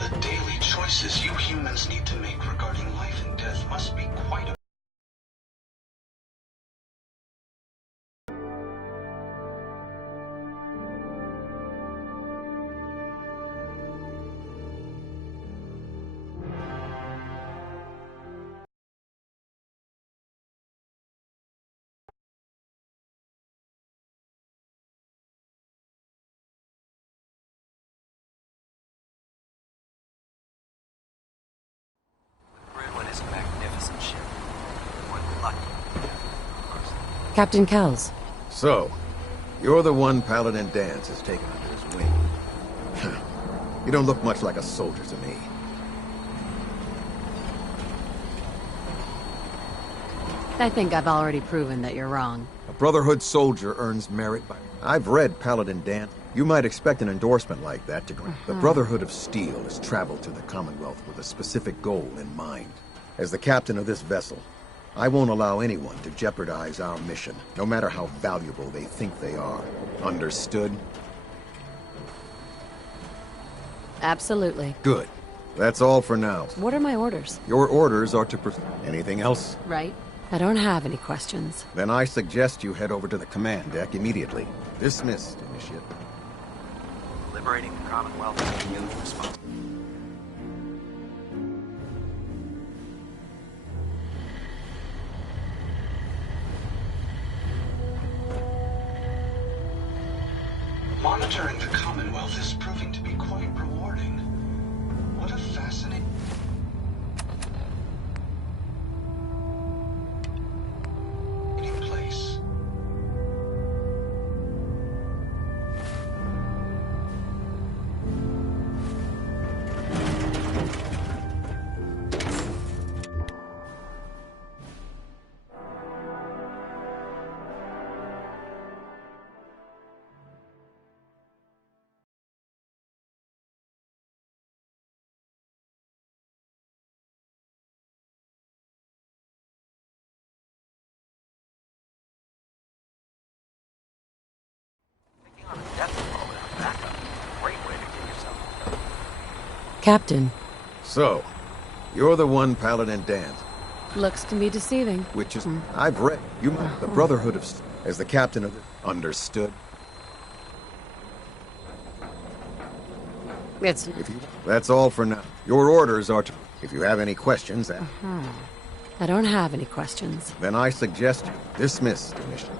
The daily choices you humans need to make regarding life and death must be quite a... Brynwood is a magnificent ship. We're lucky. Captain Kells. So, you're the one Paladin Danse has taken under his wing. You don't look much like a soldier to me. I think I've already proven that you're wrong. A Brotherhood soldier earns merit by... I've read Paladin Danse. You might expect an endorsement like that to grant. The Brotherhood of Steel has traveled to the Commonwealth with a specific goal in mind. As the captain of this vessel, I won't allow anyone to jeopardize our mission, no matter how valuable they think they are. Understood? Absolutely. Good. That's all for now. What are my orders? Your orders are to... Anything else? Right. I don't have any questions. Then I suggest you head over to the command deck immediately. Dismissed, Initiate. Liberating the Commonwealth is your responsibility. Monitoring the Commonwealth is proving to be quite rewarding. What a fascinating... place. On a death roll without backup. Great way to get yourself killed. Captain. So, you're the one Paladin Danse, Looks can be deceiving. which is... I've read... You might... The Brotherhood of... As the captain of... Understood? It's... If you... That's all for now. Your orders are to... If you have any questions, I don't have any questions. then I suggest you dismiss the mission.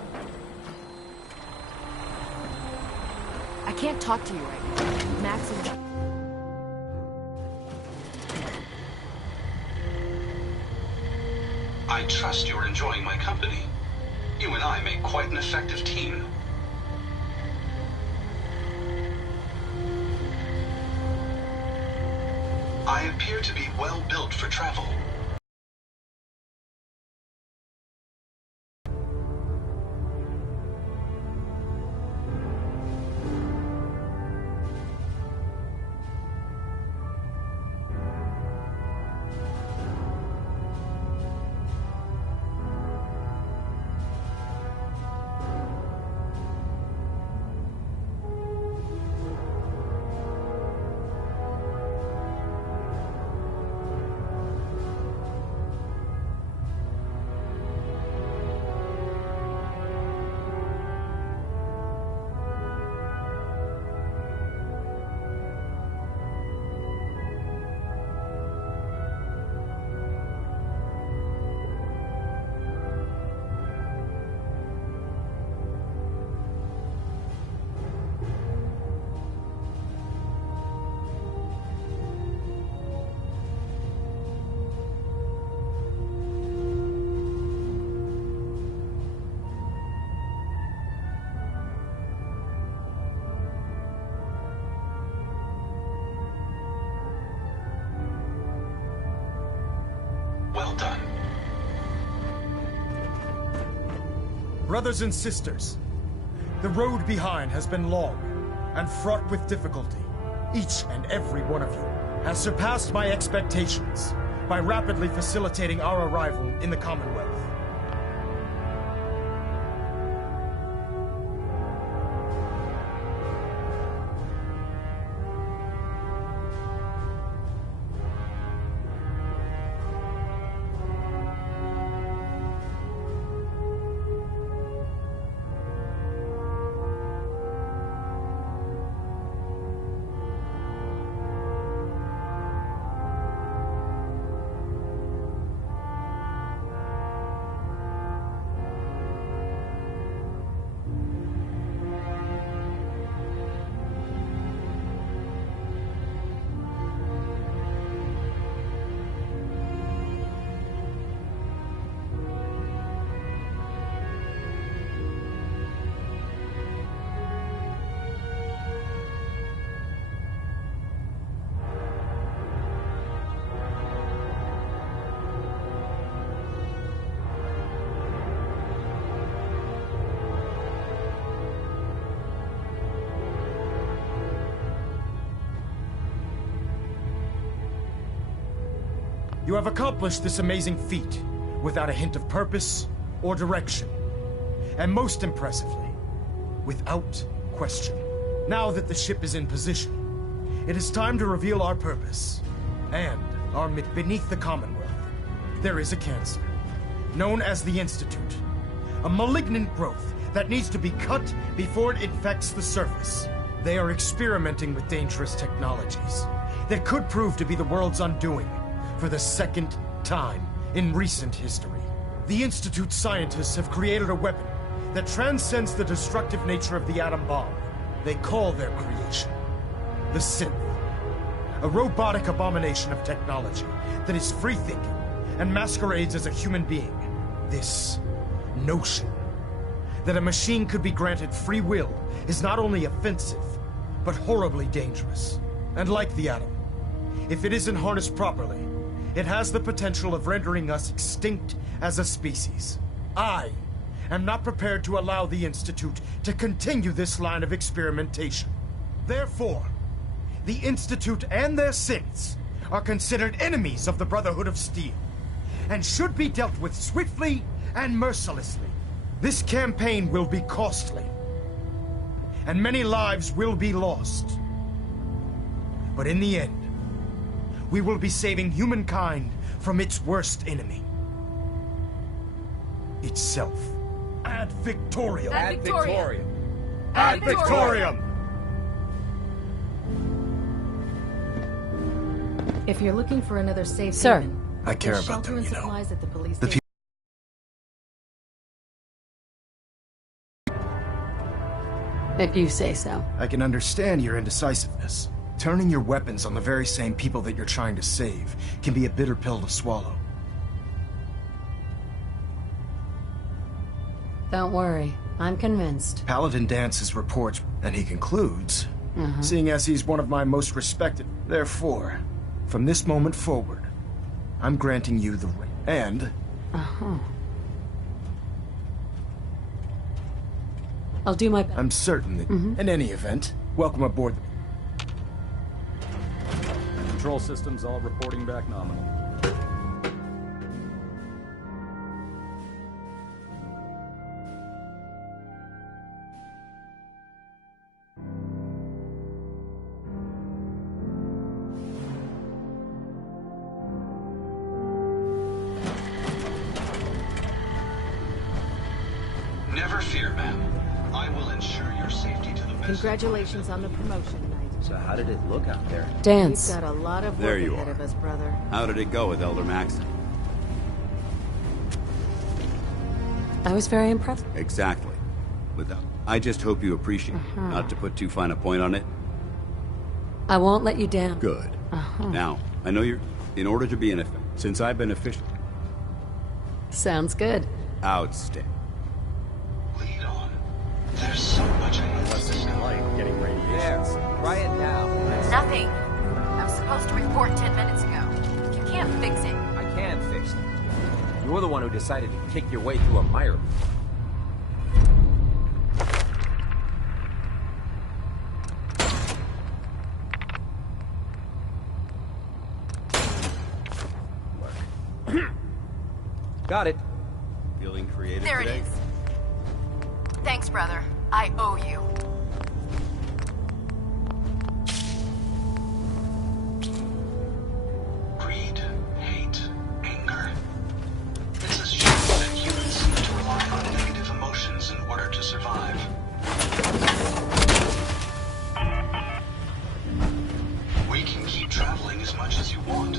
I can't talk to you right now. Max and... I trust you're enjoying my company. You and I make quite an effective team. I appear to be well built for travel. Well done. Brothers and sisters, the road behind has been long and fraught with difficulty. Each and every one of you has surpassed my expectations by rapidly facilitating our arrival in the Commonwealth. You have accomplished this amazing feat without a hint of purpose or direction. And most impressively, without question. Now that the ship is in position, it is time to reveal our purpose and our beneath the Commonwealth. There is a cancer, known as the Institute. A malignant growth that needs to be cut before it infects the surface. They are experimenting with dangerous technologies that could prove to be the world's undoing for the second time in recent history. The Institute scientists have created a weapon that transcends the destructive nature of the atom bomb. They call their creation the Synth, a robotic abomination of technology that is free-thinking and masquerades as a human being. This notion that a machine could be granted free will is not only offensive, but horribly dangerous. And like the atom, if it isn't harnessed properly, it has the potential of rendering us extinct as a species. I am not prepared to allow the Institute to continue this line of experimentation. Therefore, the Institute and their synths are considered enemies of the Brotherhood of Steel, and should be dealt with swiftly and mercilessly. This campaign will be costly, and many lives will be lost. But in the end, we will be saving humankind from its worst enemy. Itself. Ad Victoriam! Ad Victoriam! Ad Victoriam! If you're looking for another safe Sir. haven, I care there's about shelter them, and you know. supplies at the police The station. If you say so. I can understand your indecisiveness. Turning your weapons on the very same people that you're trying to save can be a bitter pill to swallow. Don't worry. I'm convinced. Paladin Dance's reports, and he concludes, seeing as he's one of my most respected. Therefore, from this moment forward, I'm granting you the ring. And I'll do my best. I'm certain that, in any event, welcome aboard. Control systems all reporting back nominal. Never fear, ma'am. I will ensure your safety to the best. Congratulations on the promotion, Knight. So how did it look out there? Dance. We've got a lot of There work you ahead are. of us, brother. How did it go with Elder Maxon? I was very impressed. Exactly. Without, I just hope you appreciate it. Not to put too fine a point on it. I won't let you down. Good. Now, I know you're... In order to be an... Since I've been official... Sounds good. Outstanding. Lead on. There's so much ahead of this guy. Like getting radiation. There, try it now. Nothing. I was supposed to report 10 minutes ago. You can't fix it. I can fix it. You're the one who decided to kick your way through a mire. Got it. Feeling creative There today? it is. Thanks, brother. I owe you. Greed, hate, anger. It's a shame that humans need to rely on negative emotions in order to survive. We can keep traveling as much as you want.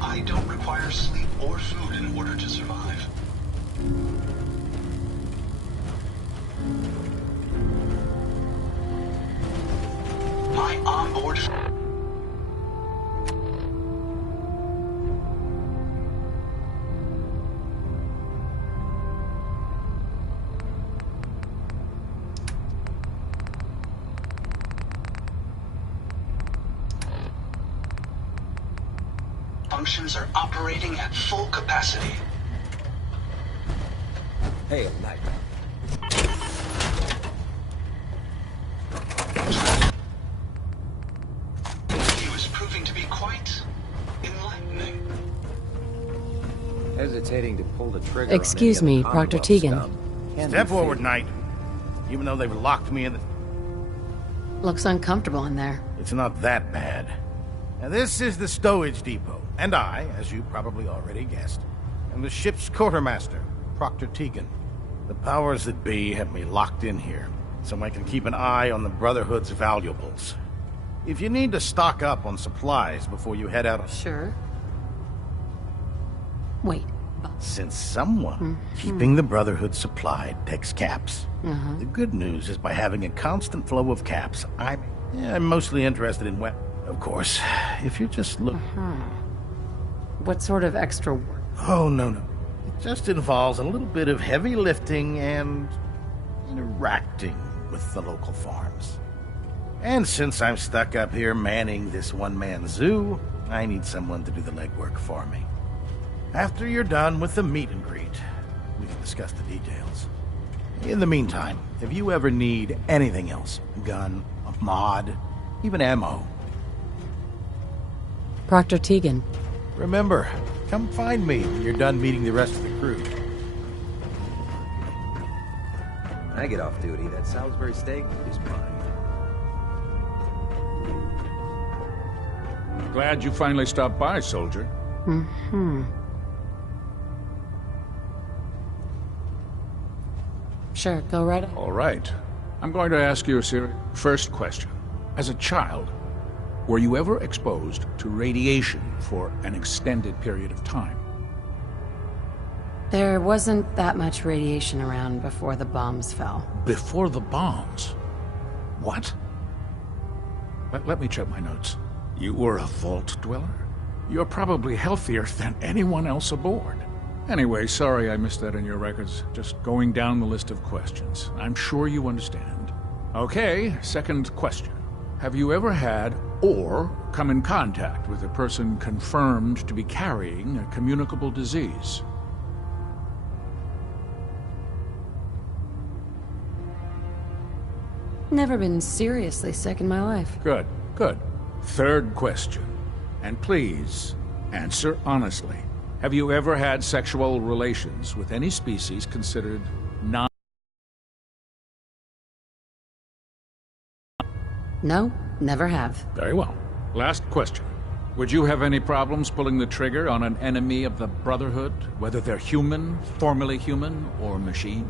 I don't require sleep or food in order to survive. My onboard... functions are operating at full capacity. Hail, Knight. He was proving to be quite enlightening. hesitating to pull the trigger. Excuse on any me, of the Proctor Commonwealth Tegan. stuff. Step forward, Knight. Even though they've locked me in the... Looks uncomfortable in there. It's not that bad. Now, this is the stowage depot, and I, as you probably already guessed, am the ship's quartermaster, Proctor Tegan. The powers that be have me locked in here, so I can keep an eye on the Brotherhood's valuables. If you need to stock up on supplies before you head out... Sure. Wait. Since someone keeping the Brotherhood supplied takes caps. The good news is by having a constant flow of caps, I'm mostly interested in of course, if you just look... What sort of extra work? Oh, no. It just involves a little bit of heavy lifting and interacting with the local farms. And since I'm stuck up here manning this one-man zoo, I need someone to do the legwork for me. After you're done with the meet and greet, we can discuss the details. In the meantime, if you ever need anything else, a gun, a mod, even ammo, Proctor Tegan. remember, come find me when you're done meeting the rest of the crew. I get off duty. That Salisbury steak is mine. Glad you finally stopped by, soldier. Sure, go right ahead. All right. I'm going to ask you a first question. As a child, were you ever exposed to radiation for an extended period of time? There wasn't that much radiation around before the bombs fell. Before the bombs? What? Let me check my notes. You were a vault dweller? You're probably healthier than anyone else aboard. Anyway, sorry I missed that in your records. Just going down the list of questions. I'm sure you understand. Okay, second question. Have you ever had or come in contact with a person confirmed to be carrying a communicable disease? Never been seriously sick in my life. Good, good. Third question. And please, answer honestly. Have you ever had sexual relations with any species considered non... No, never have. Very well. Last question. Would you have any problems pulling the trigger on an enemy of the Brotherhood, whether they're human, formerly human, or machine?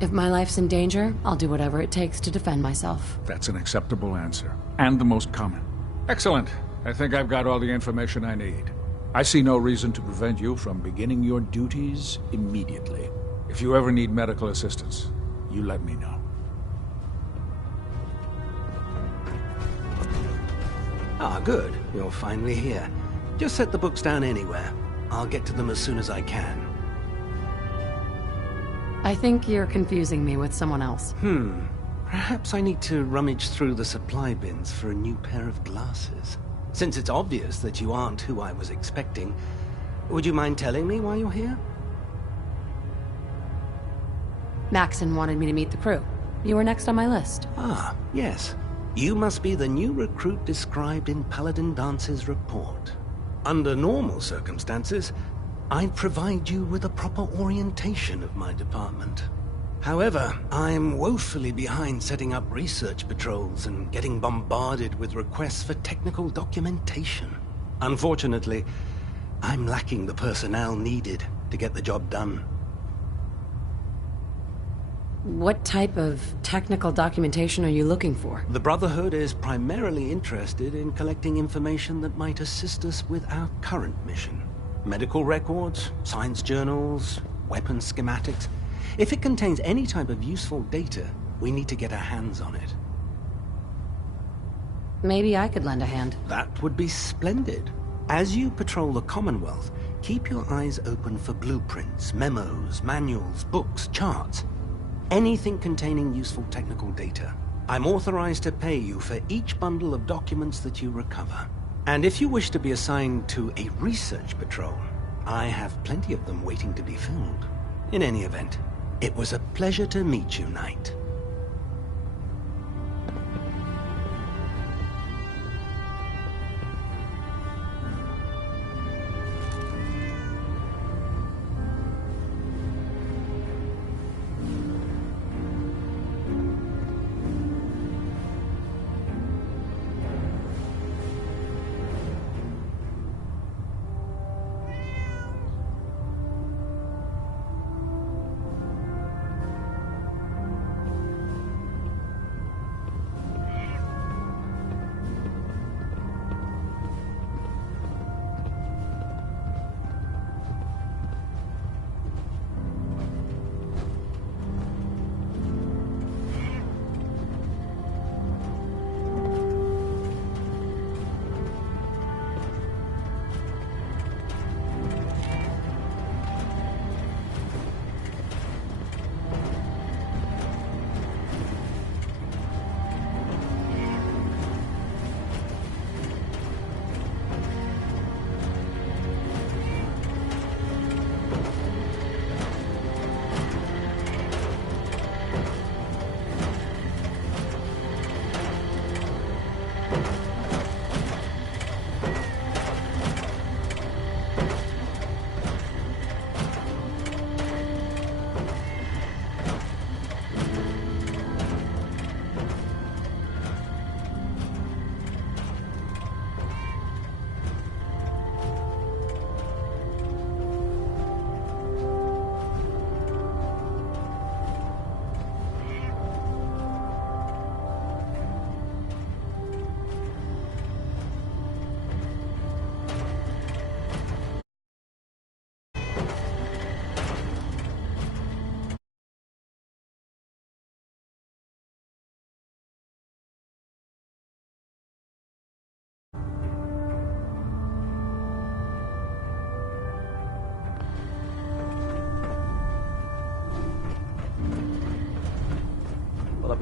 If my life's in danger, I'll do whatever it takes to defend myself. That's an acceptable answer, and the most common. Excellent. I think I've got all the information I need. I see no reason to prevent you from beginning your duties immediately. If you ever need medical assistance, you let me know. Ah, good. You're finally here. Just set the books down anywhere. I'll get to them as soon as I can. I think you're confusing me with someone else. Perhaps I need to rummage through the supply bins for a new pair of glasses. Since it's obvious that you aren't who I was expecting, would you mind telling me why you're here? Maxon wanted me to meet the crew. You were next on my list. Ah, yes. You must be the new recruit described in Paladin Dance's report. Under normal circumstances, I'd provide you with a proper orientation of my department. However, I'm woefully behind setting up research patrols and getting bombarded with requests for technical documentation. Unfortunately, I'm lacking the personnel needed to get the job done. What type of technical documentation are you looking for? The Brotherhood is primarily interested in collecting information that might assist us with our current mission. Medical records, science journals, weapon schematics. If it contains any type of useful data, we need to get our hands on it. Maybe I could lend a hand. That would be splendid. As you patrol the Commonwealth, keep your eyes open for blueprints, memos, manuals, books, charts. Anything containing useful technical data. I'm authorized to pay you for each bundle of documents that you recover. And if you wish to be assigned to a research patrol, I have plenty of them waiting to be filled. In any event, it was a pleasure to meet you, Knight.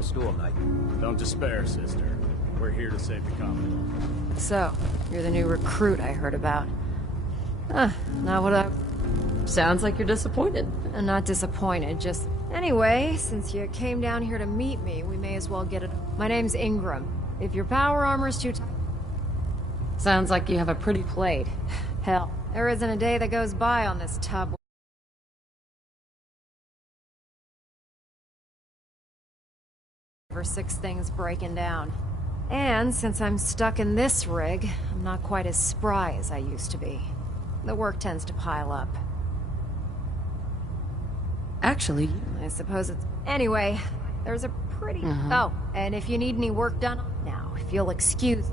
medical school night. Don't despair, sister. We're here to save the Commonwealth. So, you're the new recruit I heard about. Not what I... Sounds like you're disappointed. Not disappointed, just... Anyway, since you came down here to meet me, we may as well get it... My name's Ingram. If your power armor's too tight... Sounds like you have a pretty plate. Hell, there isn't a day that goes by on this tub... for 6 things breaking down. And since I'm stuck in this rig, I'm not quite as spry as I used to be. The work tends to pile up. Actually... I suppose it's... Anyway, there's a pretty... Oh, and if you need any work done... Now, if you'll excuse...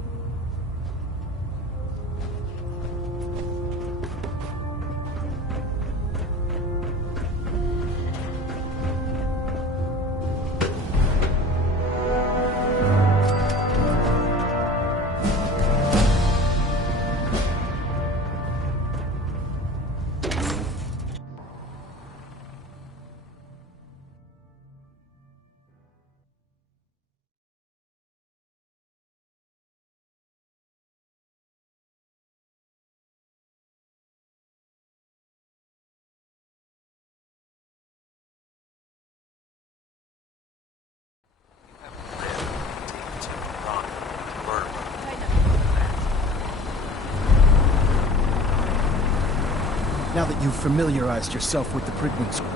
Now that you've familiarized yourself with the Prigman School.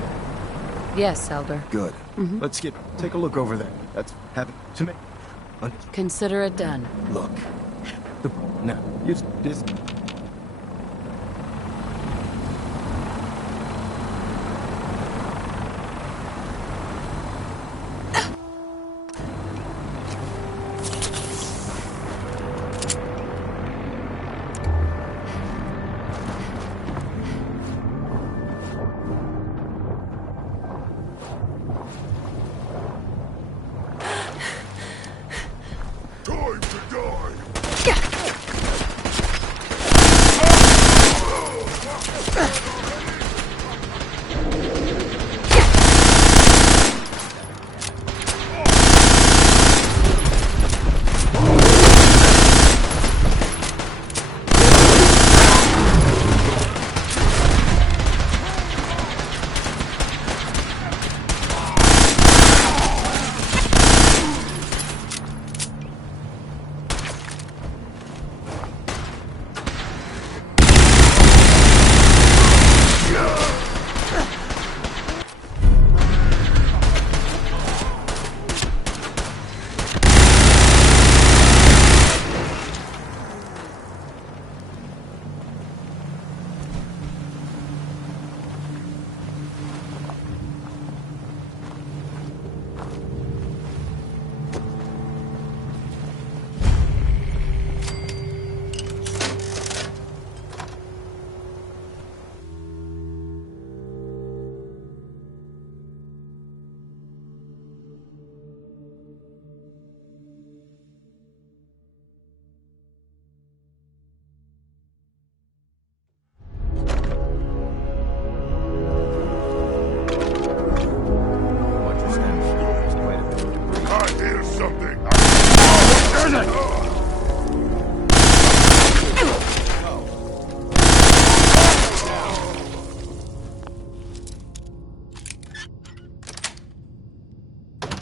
Yes, Elder. Good. Let's take a look over there. That's happened to me. Consider it done. Look. Now, this...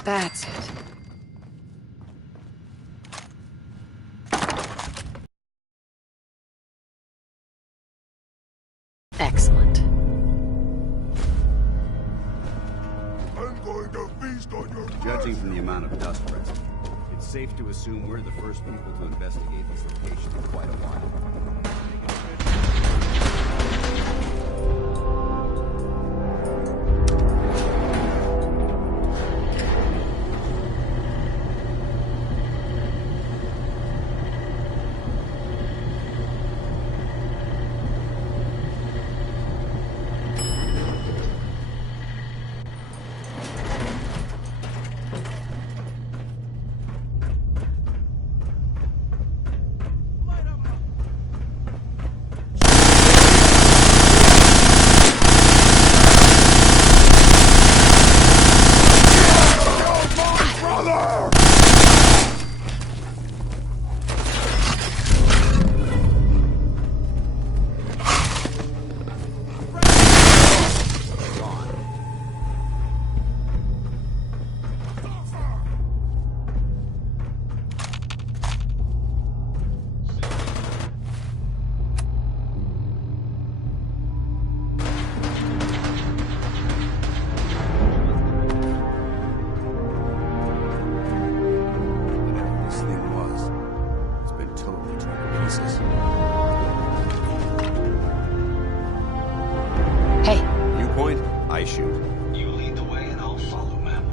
That's it. Excellent. I'm going to feast on your... Judging from the amount of dust present, it's safe to assume we're the first people to investigate this location in quite a while. I shoot. You lead the way and I'll follow, ma'am.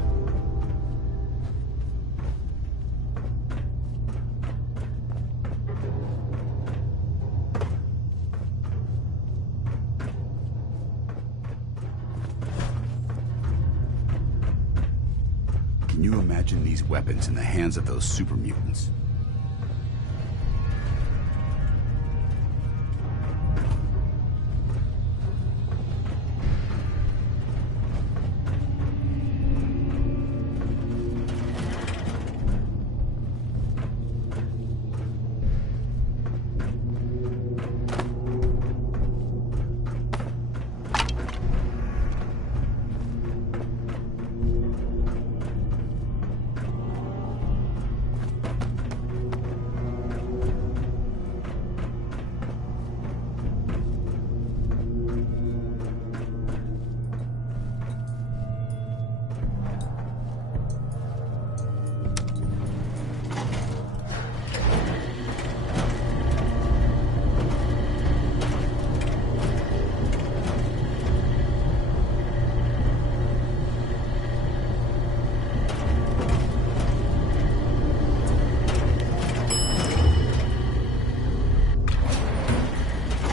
Can you imagine these weapons in the hands of those super mutants?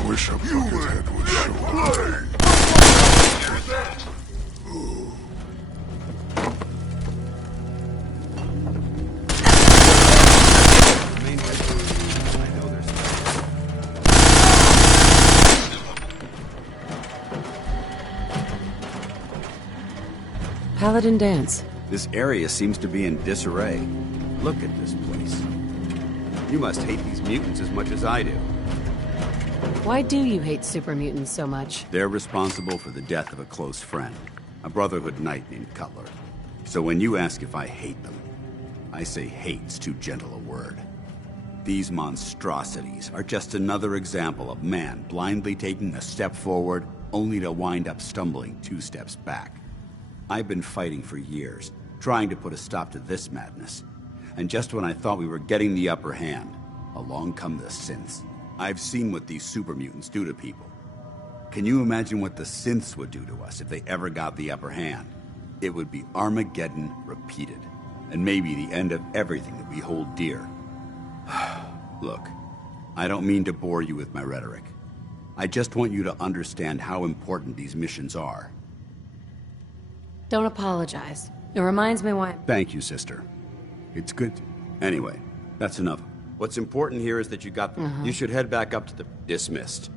Wish a buckethead would show up. Paladin Danse. This area seems to be in disarray. Look at this place. You must hate these mutants as much as I do. Why do you hate super mutants so much? They're responsible for the death of a close friend, a Brotherhood knight named Cutler. So when you ask if I hate them, I say hate's too gentle a word. These monstrosities are just another example of man blindly taking a step forward only to wind up stumbling 2 steps back. I've been fighting for years, trying to put a stop to this madness. And just when I thought we were getting the upper hand, along come the synths. I've seen what these super mutants do to people. Can you imagine what the synths would do to us if they ever got the upper hand? It would be Armageddon repeated, and maybe the end of everything that we hold dear. Look, I don't mean to bore you with my rhetoric. I just want you to understand how important these missions are. Don't apologize. It reminds me why... Thank you, sister. It's good. Anyway, that's enough. What's important here is that you got them. You should head back up to the... Dismissed.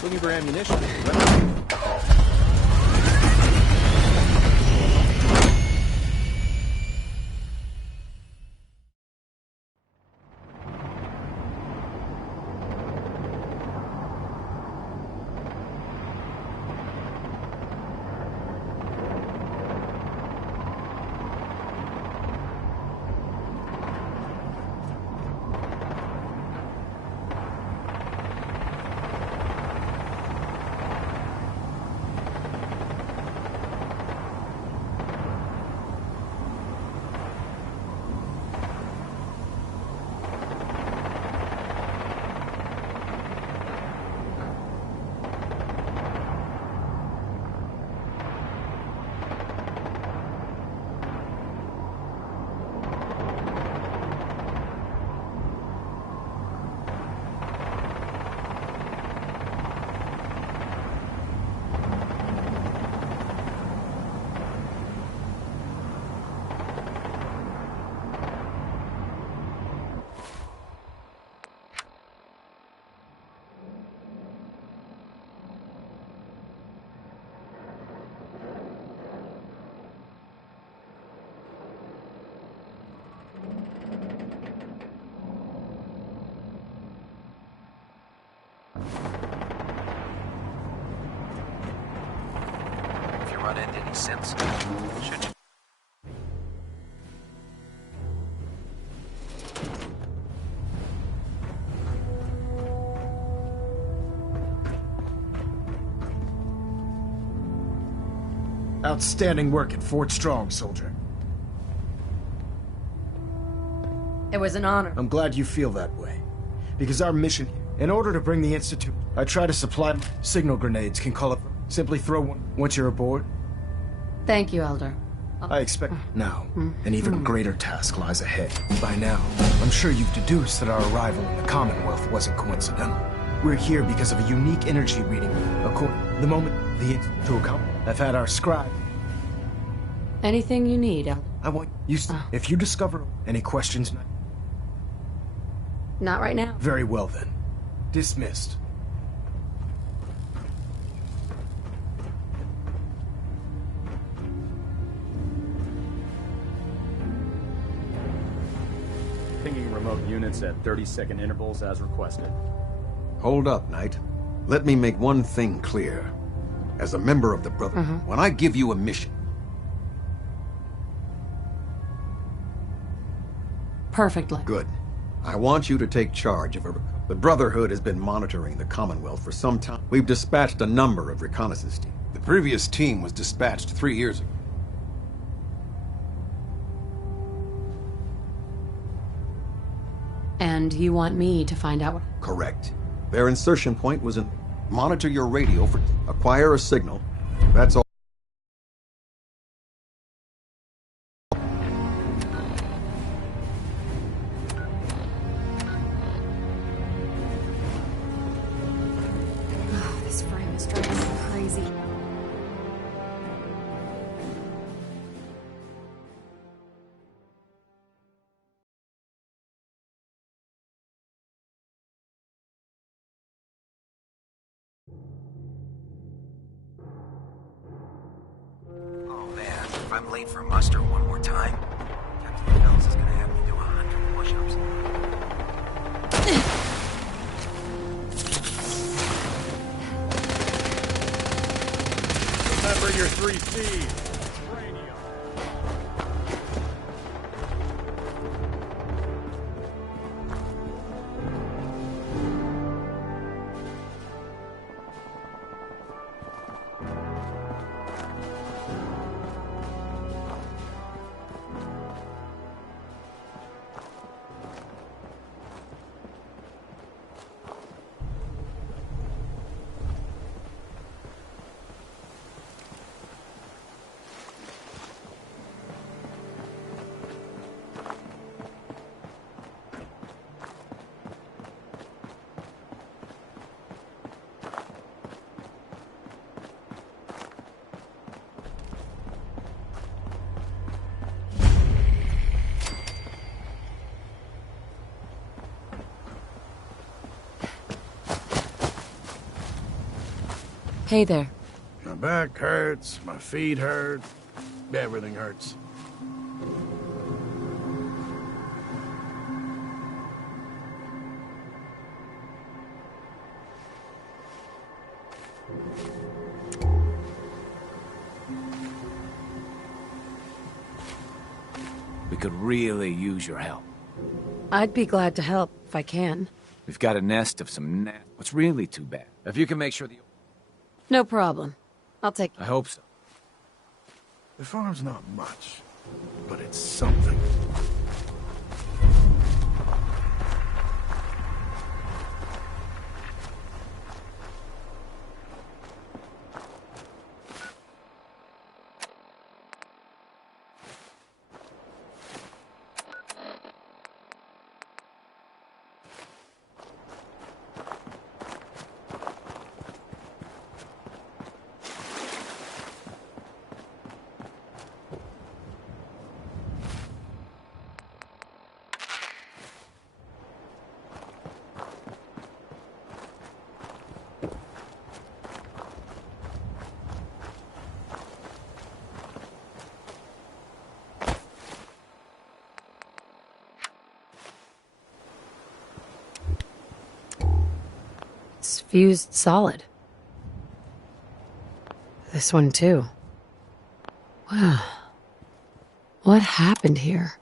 Looking for ammunition. run into any sense. Should you? Outstanding work at Fort Strong, soldier. It was an honor. I'm glad you feel that way. Because our mission, in order to bring the Institute, I try to supply signal grenades, can call it. Simply throw one once you're aboard. Thank you, Elder. I expect now an even greater task lies ahead. By now, I'm sure you've deduced that our arrival in the Commonwealth wasn't coincidental. We're here because of a unique energy reading. The moment the Institute come, I've had our scribe. Anything you need, Elder. I want you. If you discover any questions, not right now. Very well then. Dismissed. Pinging remote units at 30-second intervals as requested. Hold up, Knight. Let me make one thing clear. As a member of the Brotherhood, when I give you a mission... Perfectly. Good. I want you to take charge of her. The Brotherhood has been monitoring the Commonwealth for some time. We've dispatched a number of reconnaissance teams. The previous team was dispatched 3 years ago. And you want me to find out what... Correct. Their insertion point was in... Monitor your radio for... Acquire a signal. That's all. This frame is driving me crazy. Oh man, if I'm late for muster one more time, Captain Bells is gonna have me do 100 push-ups. Remember your 3 C's. Hey there. My back hurts, my feet hurt, everything hurts. We could really use your help. I'd be glad to help if I can. We've got a nest of some What's really too bad? If you can make sure the... No problem. I'll take... I hope so. The farm's not much, but it's something. It's fused solid. This one too. Wow. What happened here?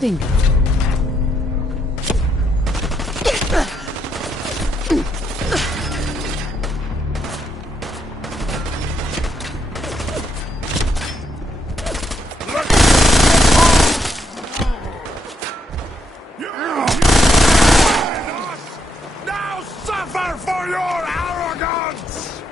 Bingo. Now suffer for your arrogance!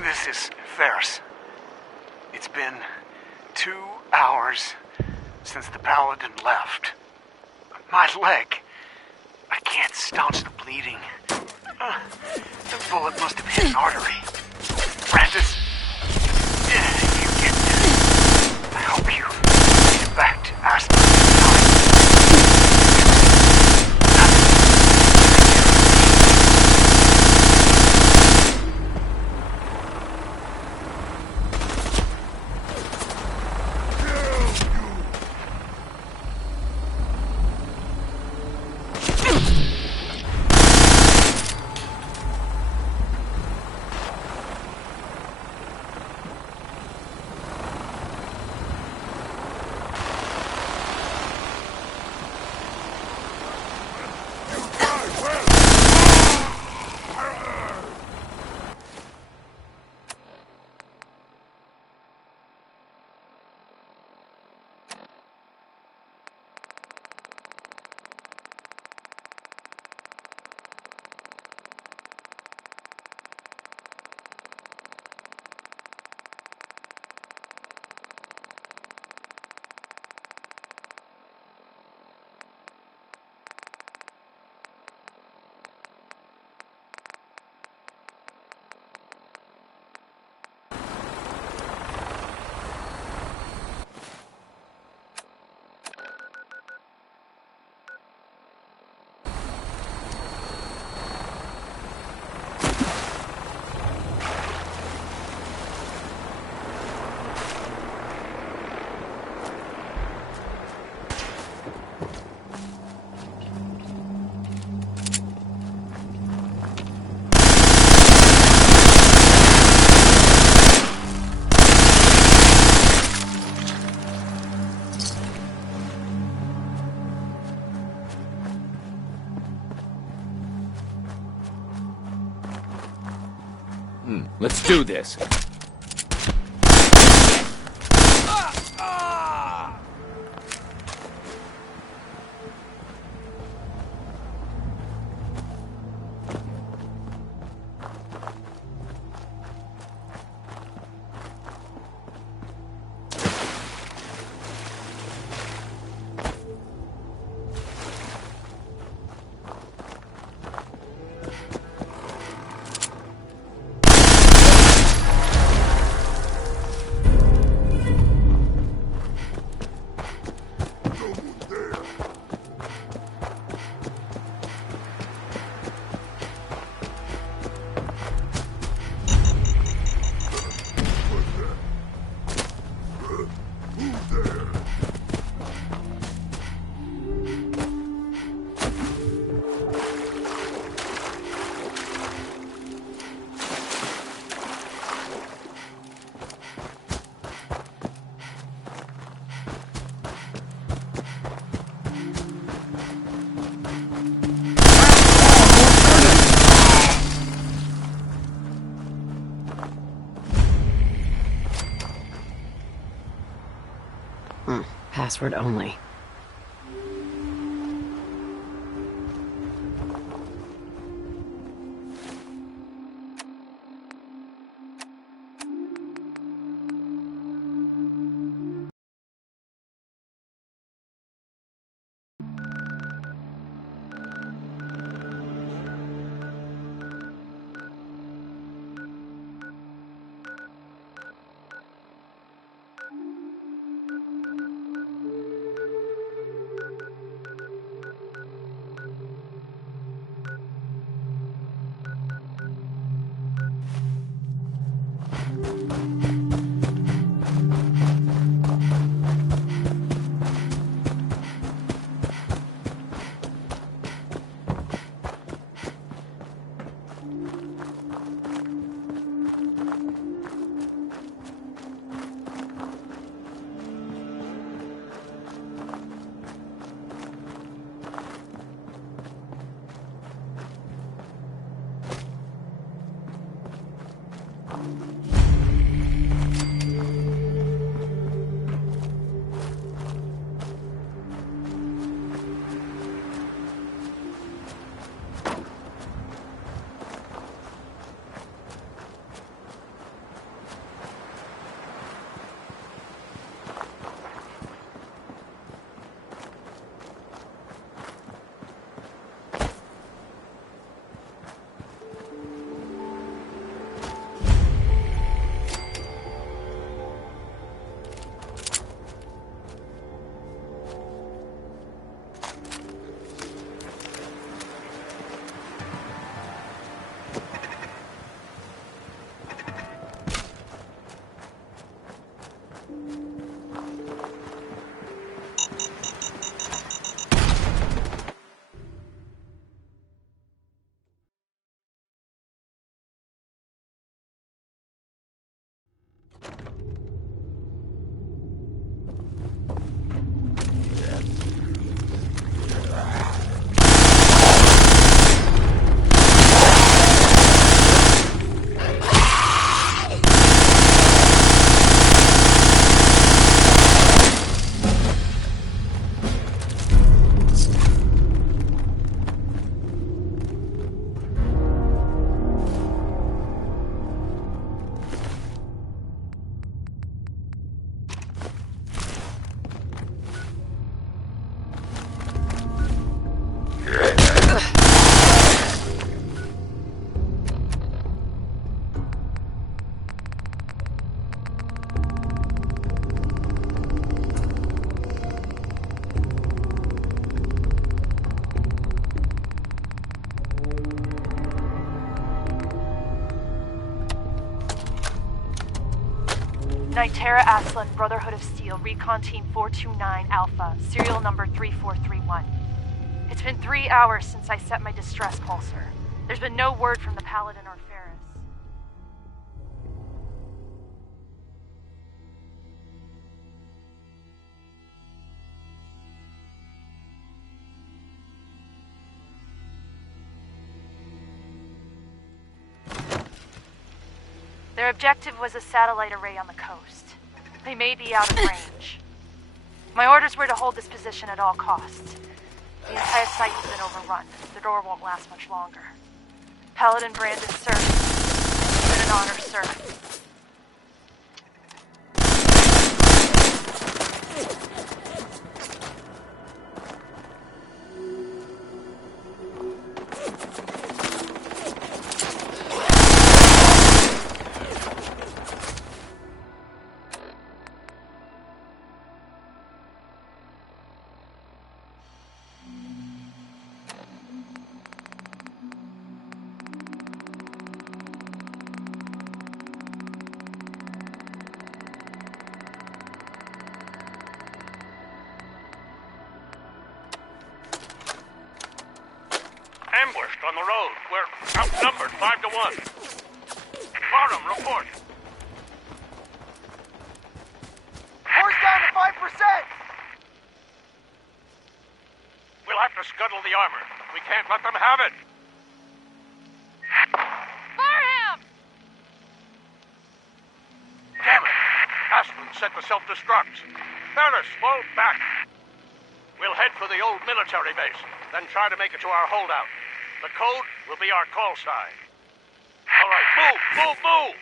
This is Ferris. It's been 2 hours since the Paladin left. My leg. I can't staunch the bleeding. The bullet must have hit an artery. Francis, if you get this, I hope you get back to Aspen. Let's do this. Password only. Nitera Aslan, Brotherhood of Steel, Recon Team 429 Alpha, serial number 3431. It's been 3 hours since I set my distress pulsar. There's been no word from the Paladin or Ferris. Their objective was a satellite array on the coast. They may be out of range. My orders were to hold this position at all costs. The entire site has been overrun. The door won't last much longer. Paladin Brandon, sir. It's been an honor, sir. Ambushed on the road. We're outnumbered 5 to 1. Barnum, report. Horse down to 5%! We'll have to scuttle the armor. We can't let them have it. Barham! Damn it! Aslan set the self-destruct. Ferris, fall back. We'll head for the old military base, then try to make it to our holdout. The code will be our call sign. All right, move, move, move!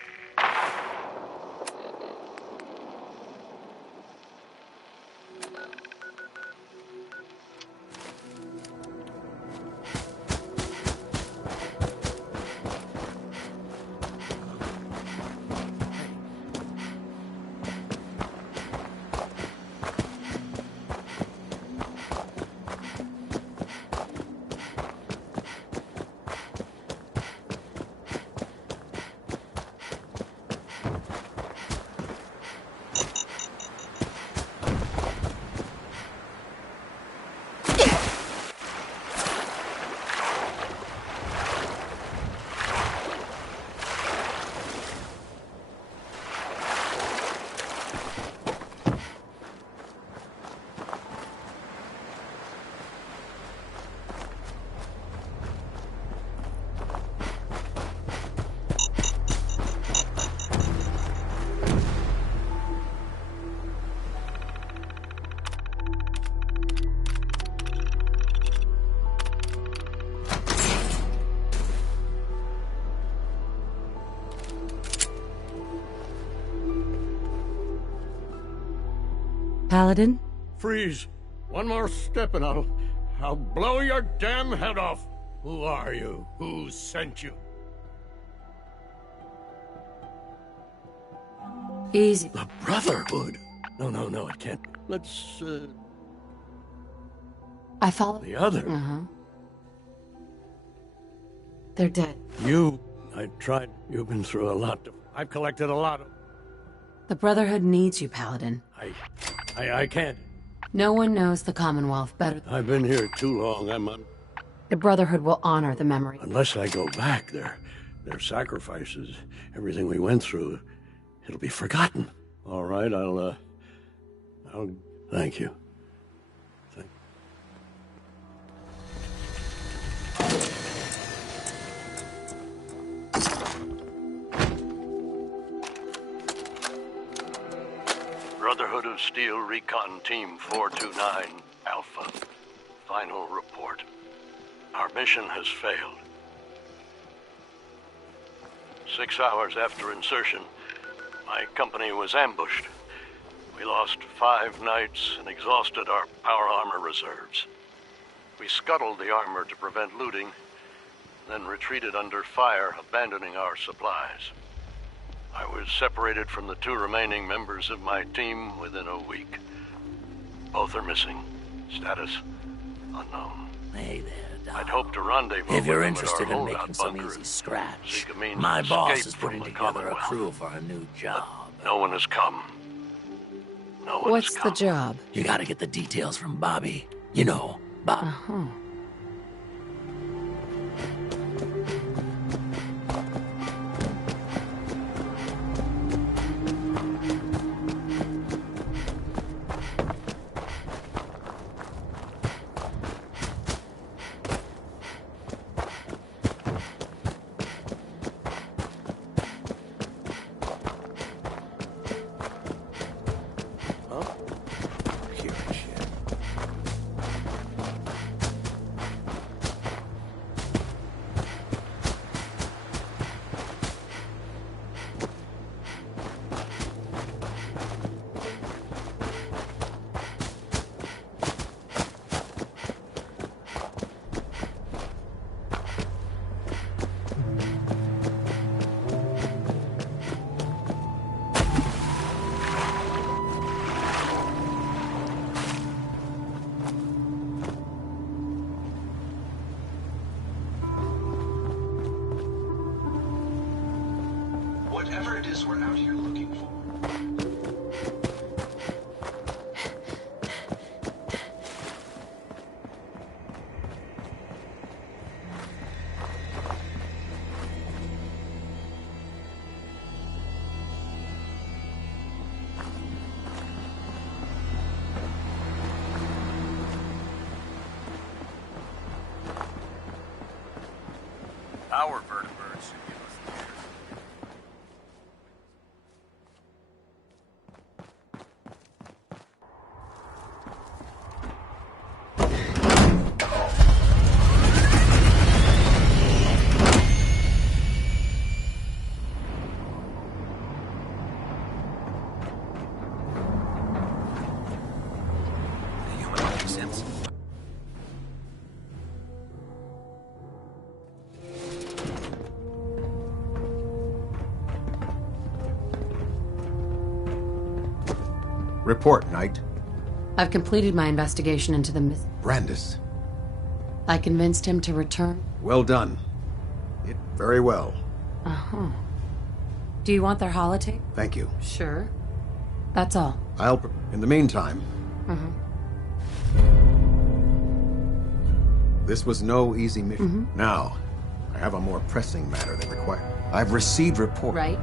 Paladin? Freeze. One more step and I'll blow your damn head off. Who are you? Who sent you? Easy. The Brotherhood? No, it can't. Let's, I follow the other. They're dead. I tried. You've been through a lot. I've collected a lot of... The Brotherhood needs you, Paladin. I can't. No one knows the Commonwealth better than... I've been here too long. The Brotherhood will honor the memory. Unless I go back, their sacrifices, everything we went through, it'll be forgotten. All right, I'll thank you. Brotherhood of Steel Recon Team 429 Alpha. Final report. Our mission has failed. 6 hours after insertion, my company was ambushed. We lost 5 knights and exhausted our power armor reserves. We scuttled the armor to prevent looting, then retreated under fire, abandoning our supplies. I was separated from the 2 remaining members of my team within a week. Both are missing. Status unknown. Hey there, Dom. I'd hoped to rendezvous If you're with interested them at our in making holdout some bunker easy and scratch, seek a means my of boss escape is from putting the together a Commonwealth. crew for a new job. No one has come. No one What's has the come. job? You gotta get the details from Bobby. You know, Bob. That's what we're out here looking for. Our vertebrates should give us the answer. The human Sims. Report, Knight. I've completed my investigation into the Brandis. I convinced him to return. Well done. It very well. Uh-huh. Do you want their holotape? Thank you. Sure. That's all. In the meantime, this was no easy mission. Now, I have a more pressing matter that requires. I've received report. Right.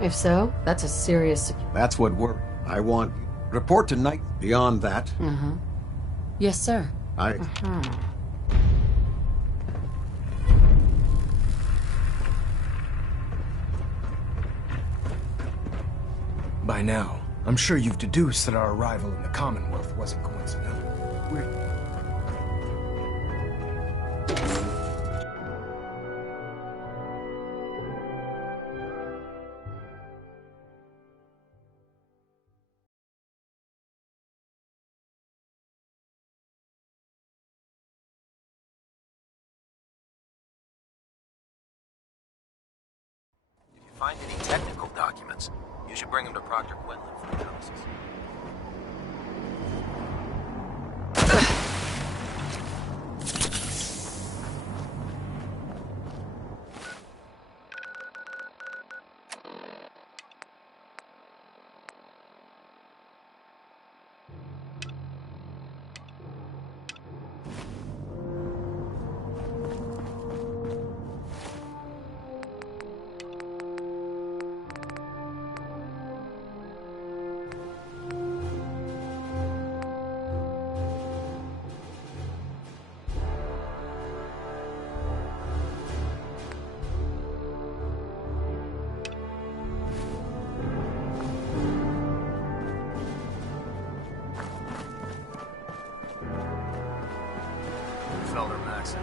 If so, that's a serious... That's what we're... I want... Report to Knight. Beyond that, Yes, sir. I... By now, I'm sure you've deduced that our arrival in the Commonwealth wasn't coincidental. If you find any technical documents, you should bring them to Proctor Quinlan for analysis. Felder Maxon.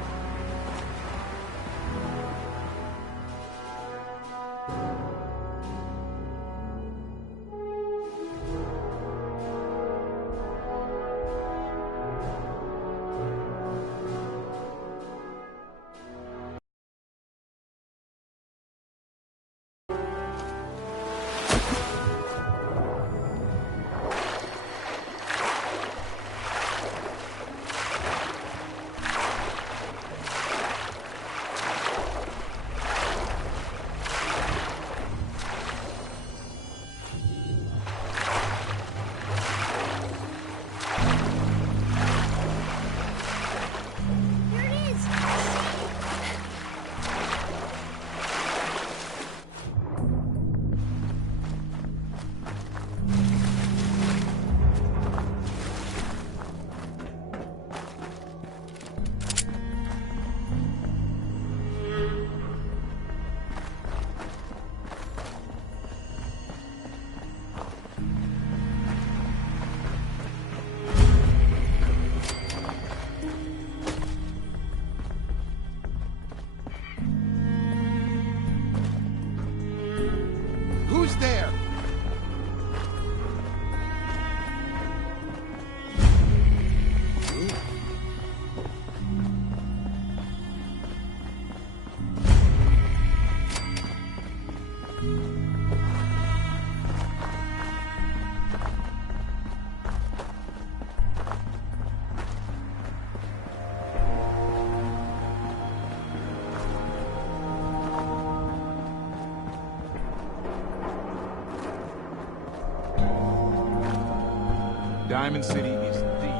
Diamond City is the place to be.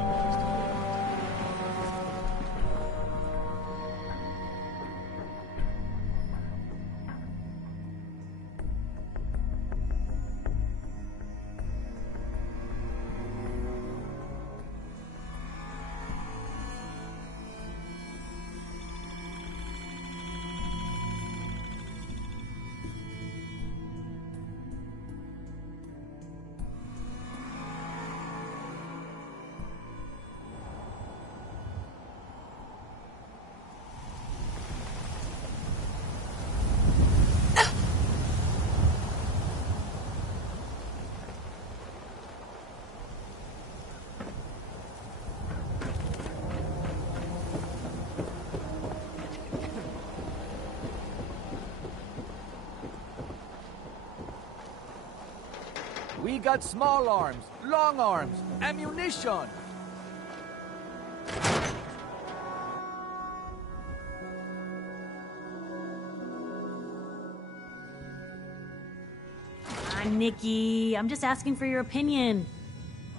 We got small arms, long arms, ammunition. I'm Nikki. I'm just asking for your opinion.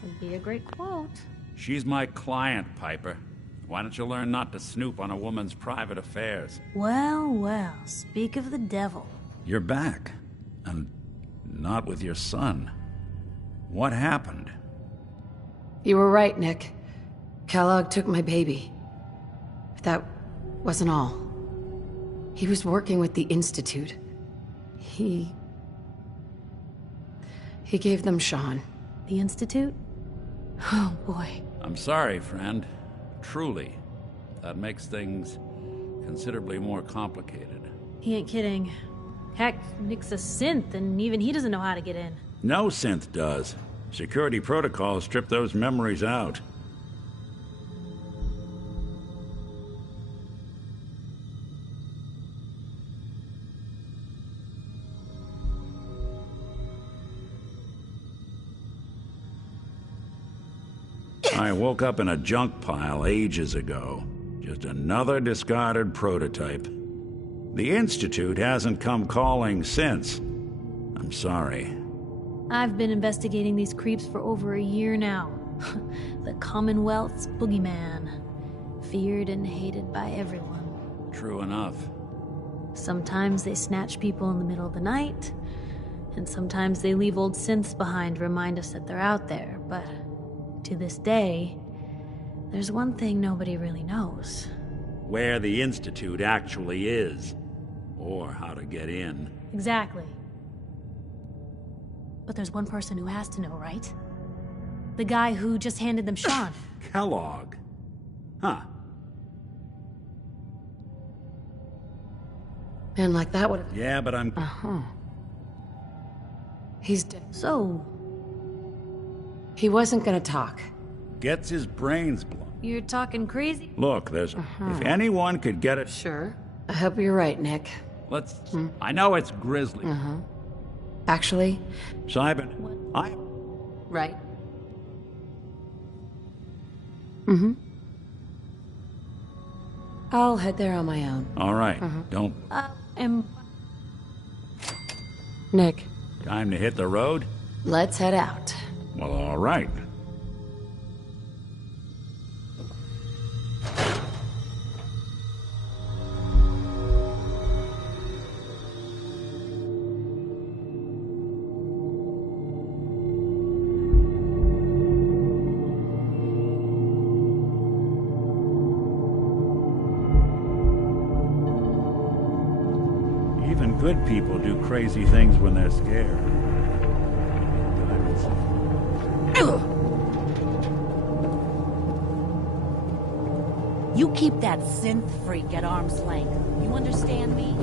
Would be a great quote. She's my client, Piper. Why don't you learn not to snoop on a woman's private affairs? Well, well, speak of the devil. You're back. And not with your son. What happened? You were right, Nick. Kellogg took my baby. But that wasn't all. He was working with the Institute. He gave them Sean. The Institute? Oh, boy. I'm sorry, friend. Truly. That makes things considerably more complicated. He ain't kidding. Heck, Nick's a synth, and even he doesn't know how to get in. No synth does. Security protocols strip those memories out. I woke up in a junk pile ages ago. Just another discarded prototype. The Institute hasn't come calling since. I'm sorry. I've been investigating these creeps for over a year now. The Commonwealth's boogeyman. Feared and hated by everyone. True enough. Sometimes they snatch people in the middle of the night, and sometimes they leave old synths behind to remind us that they're out there, but to this day, there's one thing nobody really knows. Where the Institute actually is. Or how to get in. Exactly. But there's one person who has to know, right? The guy who just handed them Sean. Kellogg. Huh. Man like that would have... Yeah, but I'm... Uh-huh. He's dead. So... He wasn't gonna talk. Gets his brains blown. You're talking crazy? Look, there's... If anyone could get it... Sure. I hope you're right, Nick. Let's... I know it's grisly. Uh-huh. Actually... Simon, Right. Mm-hmm. I'll head there on my own. All right. Don't... Nick. Time to hit the road? Let's head out. Well, all right. Even good people do crazy things when they're scared. You keep that synth freak at arm's length. You understand me?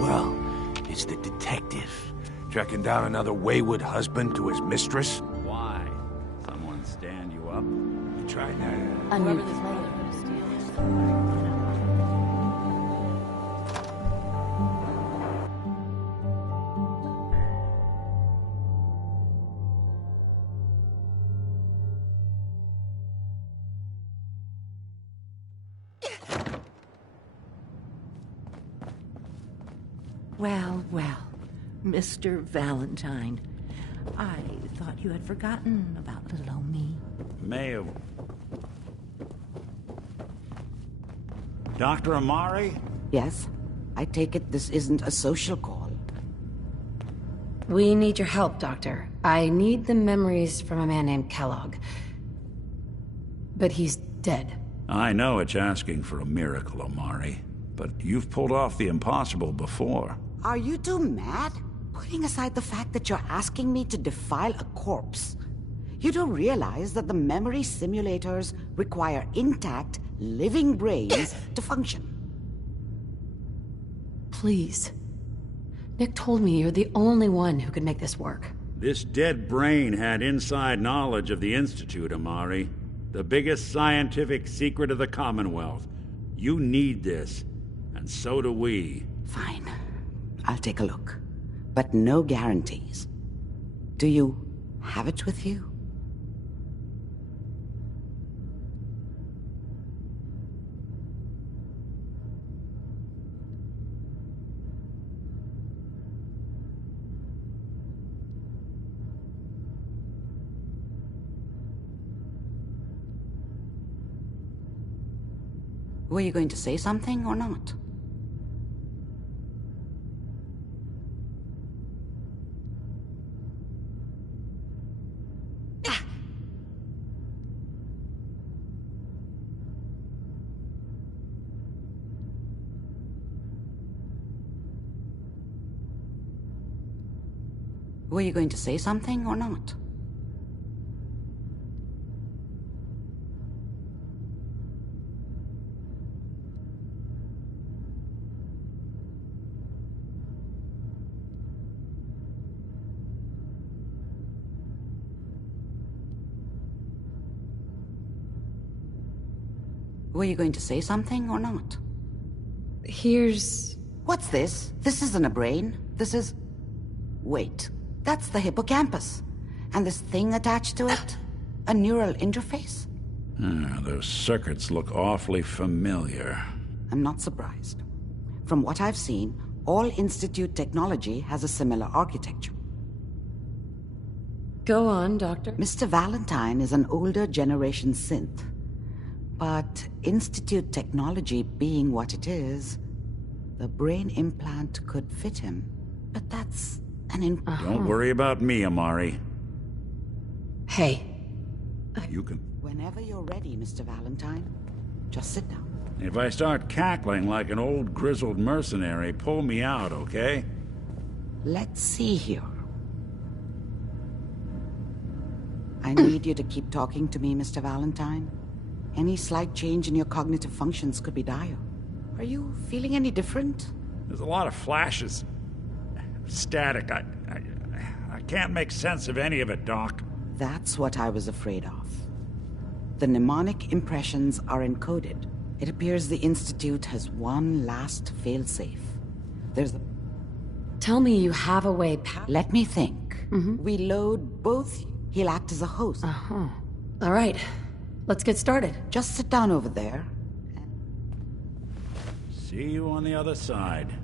Well, it's the detective. Tracking down another wayward husband to his mistress? Why? Someone stand you up? You tried that. A new player. Well, Mr. Valentine. I thought you had forgotten about little old me. May have. Dr. Amari? Yes? I take it this isn't a social call. We need your help, Doctor. I need the memories from a man named Kellogg. But he's dead. I know it's asking for a miracle, Amari. But you've pulled off the impossible before. Are you two mad? Putting aside the fact that you're asking me to defile a corpse, you do realize that the memory simulators require intact, living brains to function. Please. Nick told me you're the only one who could make this work. This dead brain had inside knowledge of the Institute, Amari. The biggest scientific secret of the Commonwealth. You need this, and so do we. Fine. I'll take a look. But no guarantees. Do you have it with you? Were you going to say something or not? Were you going to say something or not? Were you going to say something or not? Here's... What's this? This isn't a brain. This is... Wait. That's the hippocampus. And this thing attached to it? A neural interface? Those circuits look awfully familiar. I'm not surprised. From what I've seen, all Institute technology has a similar architecture. Go on, Doctor. Mr. Valentine is an older generation synth. But Institute technology being what it is, the brain implant could fit him. But that's an Don't worry about me, Amari. Hey. You can... Whenever you're ready, Mr. Valentine, just sit down. If I start cackling like an old grizzled mercenary, pull me out, okay? Let's see here. I need you to keep talking to me, Mr. Valentine. Any slight change in your cognitive functions could be dire. Are you feeling any different? There's a lot of flashes. Static. I can't make sense of any of it, Doc. That's what I was afraid of. The mnemonic impressions are encoded. It appears the Institute has one last failsafe. There's a... Tell me you have a way Let me think. We load both... He'll act as a host. All right. Let's get started. Just sit down over there. See you on the other side.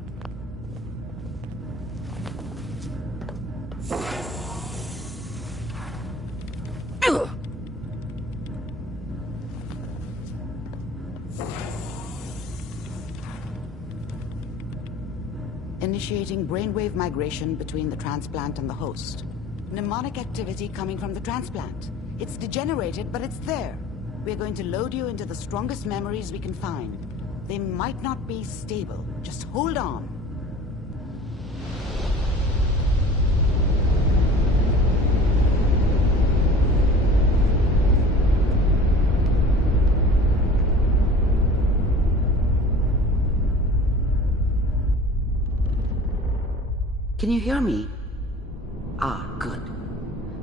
Initiating brainwave migration between the transplant and the host. Mnemonic activity coming from the transplant. It's degenerated, but it's there. We're going to load you into the strongest memories we can find. They might not be stable. Just hold on. Can you hear me? Ah, good.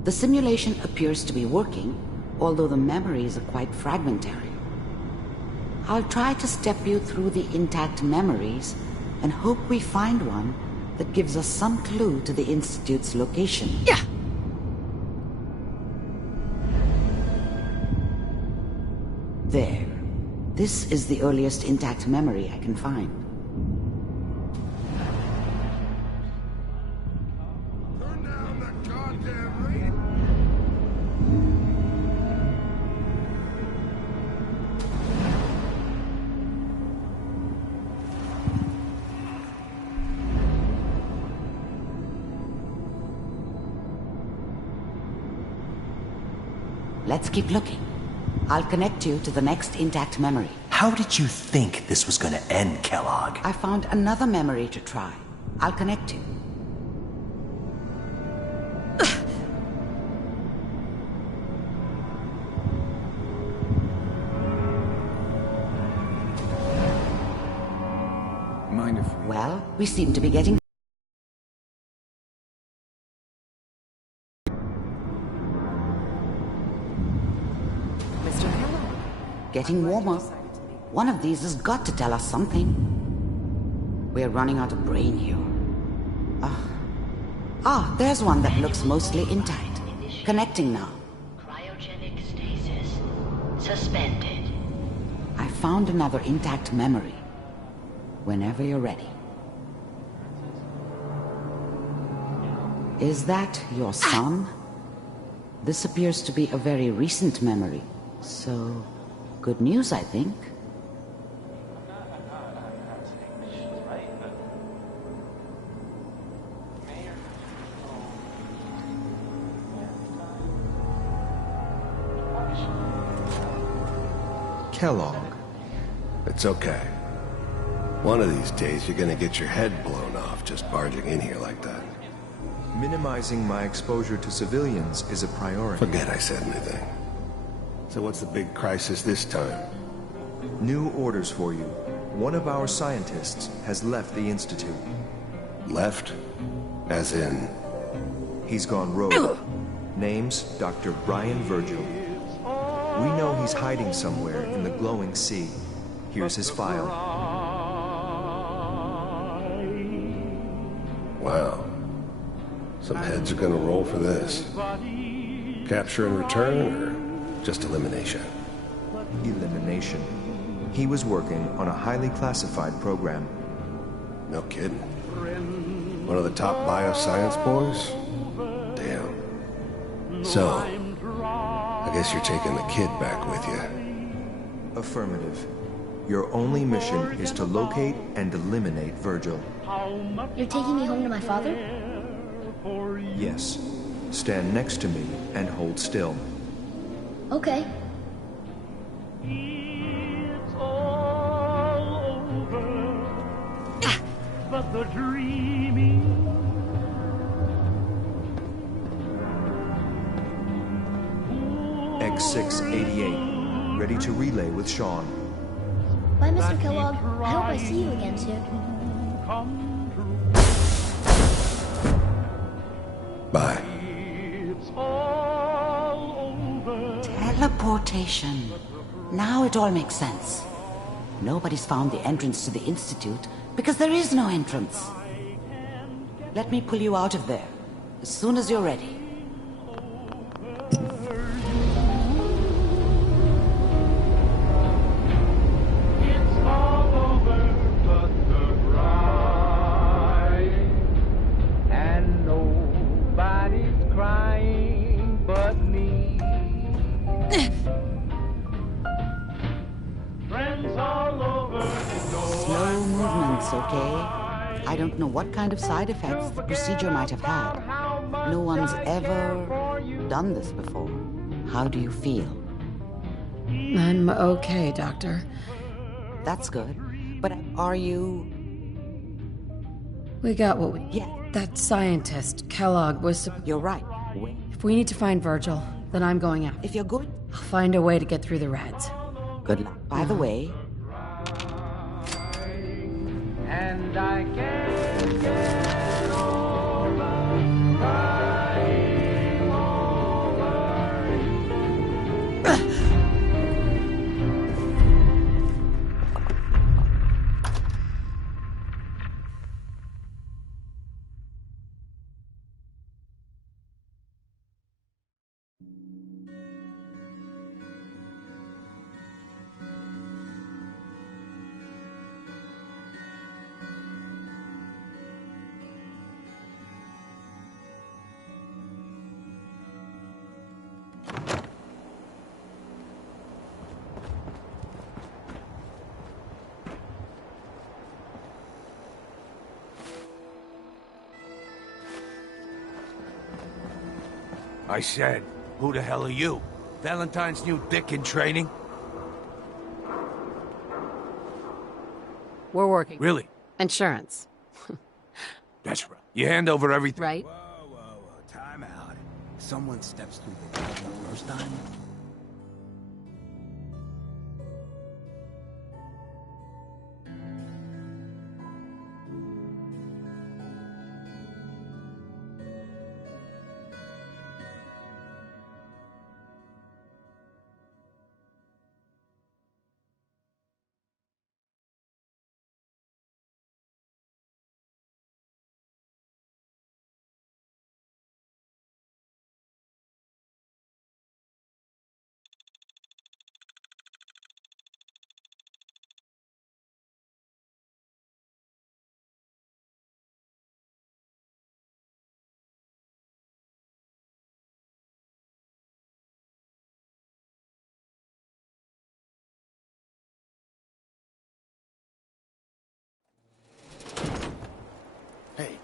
The simulation appears to be working, although the memories are quite fragmentary. I'll try to step you through the intact memories and hope we find one that gives us some clue to the Institute's location. Yeah. There. This is the earliest intact memory I can find. Let's keep looking. I'll connect you to the next intact memory. How did you think this was gonna end, Kellogg? I found another memory to try. I'll connect you. Mind if... Well, we seem to be getting... Getting warmer. One of these has got to tell us something. We're running out of brain here. There's one that looks mostly intact. Connecting now. Cryogenic stasis. Suspended. I found another intact memory. Whenever you're ready. Is that your son? This appears to be a very recent memory. So... good news, I think. Kellogg. It's okay. One of these days you're gonna get your head blown off just barging in here like that. Minimizing my exposure to civilians is a priority. Forget I said anything. So what's the big crisis this time? New orders for you. One of our scientists has left the Institute. Left? As in? He's gone rogue. Name's Dr. Brian Virgil. We know he's hiding somewhere in the glowing sea. Here's his file. Wow. Some heads are gonna roll for this. Capture and return, or just elimination? Elimination. He was working on a highly classified program. No kidding. One of the top bioscience boys? Damn. So, I guess you're taking the kid back with you. Affirmative. Your only mission is to locate and eliminate Virgil. You're taking me home to my father? Yes. Stand next to me and hold still. Okay. But the dreaming X688, ready to relay with Sean. Bye, Mr. Kellogg. I hope I see you again soon. Bye. Teleportation. Now it all makes sense. Nobody's found the entrance to the Institute because there is no entrance. Let me pull you out of there as soon as you're ready. Okay? I don't know what kind of side effects the procedure might have had. No one's ever done this before. How do you feel? I'm okay, Doctor. That's good. But are you... We got what we... Yeah. That scientist, Kellogg, was... You're right. If we need to find Virgil, then I'm going out. If you're good... I'll find a way to get through the reds. Good luck. By the way... And I can't get over crying over you. I said, who the hell are you? Valentine's new dick in training? We're working. Really? Insurance. That's right. You hand over everything. Right? Whoa, time out. Someone steps through the door the first time? Hey.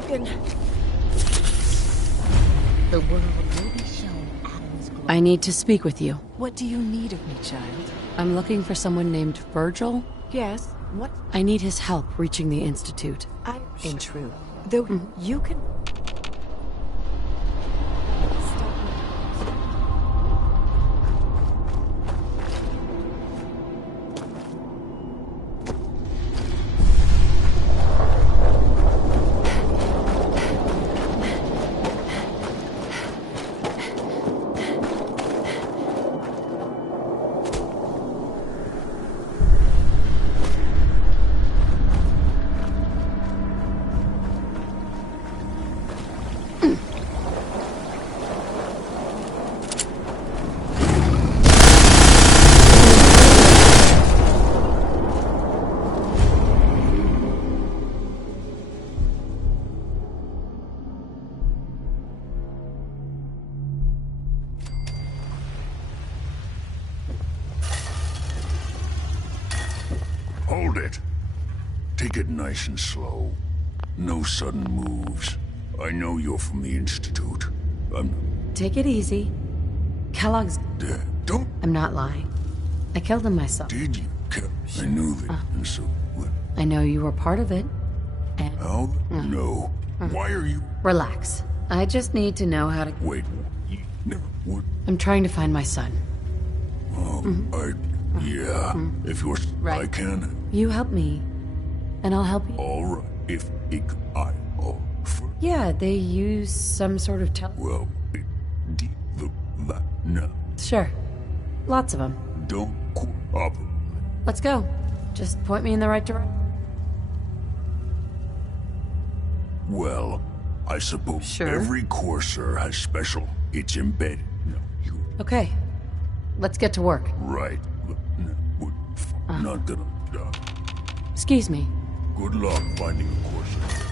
broken. The world will be shown Adam's glory. I need to speak with you. What do you need of me, child? I'm looking for someone named Virgil. Yes, what? I need his help reaching the Institute. In truth, though you can... Hold it. Take it nice and slow. No sudden moves. I know you're from the Institute. Take it easy. Kellogg's... Don't... I'm not lying. I killed him myself. Did you? I knew that. And so... I know you were part of it. And... How? No. Why are you... Relax. I just need to know how to... Wait. You never would... I'm trying to find my son. Oh, yeah. If you're... Right. I can... You help me, and I'll help you. All right. If I... Yeah, they use some sort of Well, no. Sure. Lots of them. Don't cooperate. Let's go. Just point me in the right direction. Well, I suppose every Courser has special. It's embedded. No, you... Okay. Let's get to work. Right. Not gonna... Excuse me. Good luck finding a Courser.